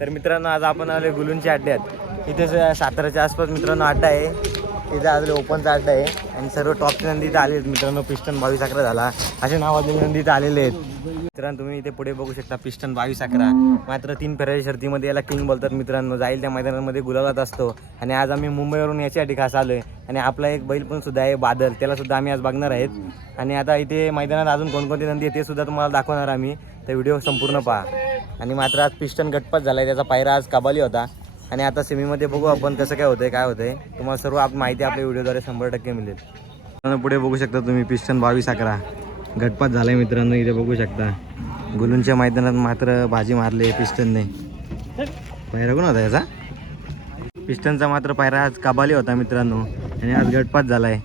तर मित्रांनो आज आपण आले गुलूंच्या अड्ड्यात इथे स- आसपास मित्रांनो अड्डा आहे. तिथे आज ओपनचा अड्डा आहे आणि सर्व टॉपचे नंदी इथे आले आहेत मित्रांनो पिस्टन बावीस अकरा झाला. असे नावाजलेले नंदी इथे आलेले आहेत. मित्रांनो तुम्ही इथे पुढे बघू शकता पिस्टन बावीस अकरा मात्र तीन फेऱ्याच्या शर्तीमध्ये याला किंग बोलतात मित्रांनो. जाईल त्या मैदानामध्ये गुलाबात असतो. आणि आज आम्ही मुंबईवरून याच्यासाठी खास आलो आहे आणि आपला एक बैल पण सुद्धा आहे बादल. त्याला सुद्धा आम्ही आज बघणार आहेत. आणि आता इथे मैदानात अजून कोणकोणते नंदी आहे ते सुद्धा तुम्हाला दाखवणार आम्ही. तर व्हिडिओ संपूर्ण पहा. आणि मात्र आज पिस्टन गटपात झाला आहे त्याचा पायरा आज कबाली होता. आणि आता सेमीमध्ये बघू आपण कसं काय होतंय काय होतंय. तुम्हाला सर्व आप माहिती आपल्या व्हिडिओद्वारे शंभर टक्के मिळेल. पुढे बघू शकता तुम्ही पिस्टन बावीस अकरा. गटपात झालाय मित्रांनो इथे बघू शकता. गुलूंच्या मैदानात मात्र बाजी मारली पिस्टनने. पायरा कोण होता याचा? पिस्टनचा मात्र पायरा आज कबाली होता मित्रांनो. आणि आज गटपात झालाय.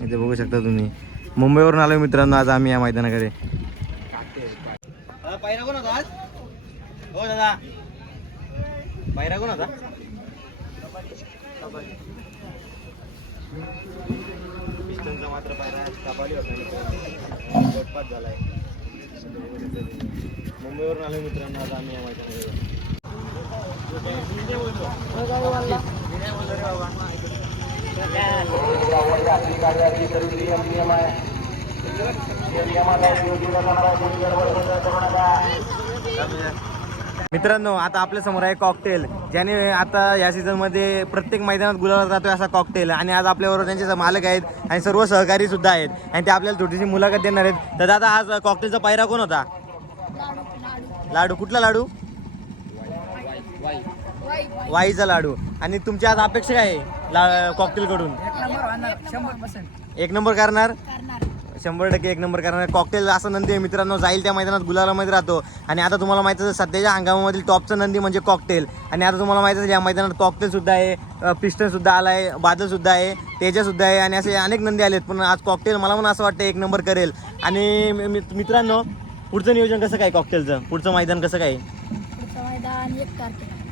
इथे बघू शकता तुम्ही. मुंबईवरून आलो मित्रांनो आज आम्ही या मैदानाकडे. पायरा कोण होता आज? हो दादा पायरा कोण होता पिस्टनचा मात्र पायरा आज कबाली होता मित्रांनो. गटपात झालाय मुंबईवरून आलो मित्रांनो आज आम्ही या मैदानाकडे मित्रांनो आता आपल्यासमोर आहे कॉकटेल ज्याने आता या सीझनमध्ये प्रत्येक मैदानात गुलाबात राहतोय असा कॉकटेल आणि आज आपल्याबरोबर त्यांचे मालक आहेत आणि सर्व सहकारी सुद्धा आहेत. आणि ते आपल्याला छोटीशी मुलाखत देणार आहेत. तर दादा आज कॉकटेलचा पायरा कोण होता? लाडू. कुठला लाडू? वाईचा लाडू. आणि तुमची आज अपेक्षा काय आहे ला कॉकटेल कडून? एक नंबर करणार. शंभर टक्के एक नंबर करणार. कॉकटेल असं नंदी आहे मित्रांनो. जाईल त्या मैदानात गुलालामध्ये राहतो. आणि आता तुम्हाला माहिती आहे सध्याच्या हंगामामधील टॉपचं नंदी म्हणजे कॉकटेल आणि आता तुम्हाला माहिती आहे या मैदानात कॉकटेल सुद्धा आहे पिस्टन सुद्धा आला आहे बादल सुद्धा आहे तेजा सुद्धा आहे आणि असे अनेक नंदी आलेत. पण आज कॉकटेल मला पण असं वाटतं एक नंबर करेल. आणि मित्रांनो पुढचं नियोजन कसं काय कॉकटेलचं पुढचं मैदान कसं काय?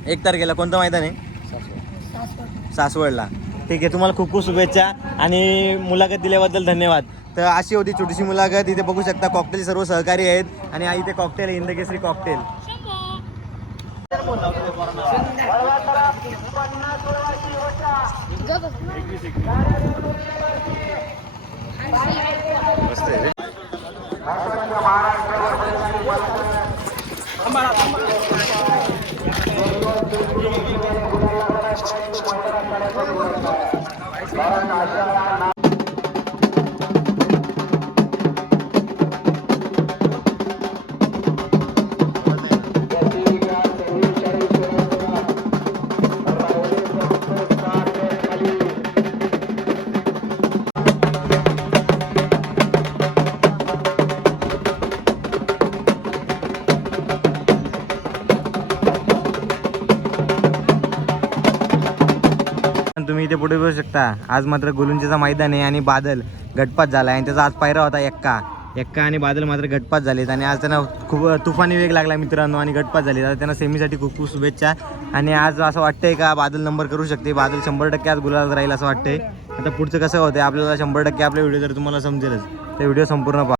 एक तारखेला. कोणतं मैदान आहे? सासवड. सासवडला. ठीक आहे तुम्हाला खूप खूप शुभेच्छा आणि मुलाखत दिल्याबद्दल धन्यवाद. तर अशी होती छोटीशी मुलाखत इथे बघू शकता कॉकटेल सर्व सहकारी आहेत आणि इथे कॉकटेल आहे, इंदकेसरी कॉकटेल तुम्ही इथे पुढे बघू शकता. आज मात्र गुलुंचीचा मैदान आहे आणि बादल गटपात झाला आणि त्याचा आज पायरा होता एक्का. एक्का आणि बादल मात्र गटपात झालेत. आणि आज त्यांना खूप तुफानी वेग लागला मित्रांनो आणि गटपात झाले आता त्यांना सेमीसाठी खूप खूप शुभेच्छा. आणि आज असं वाटतंय का बादल नंबर करू शकते? बादल शंभर टक्के आज गुलाल राहील असं वाटतंय. आता पुढचं कसं होतं आपल्याला शंभर टक्के आपल्या व्हिडिओ जर तुम्हाला समजेलच तर व्हिडिओ संपूर्ण पहा.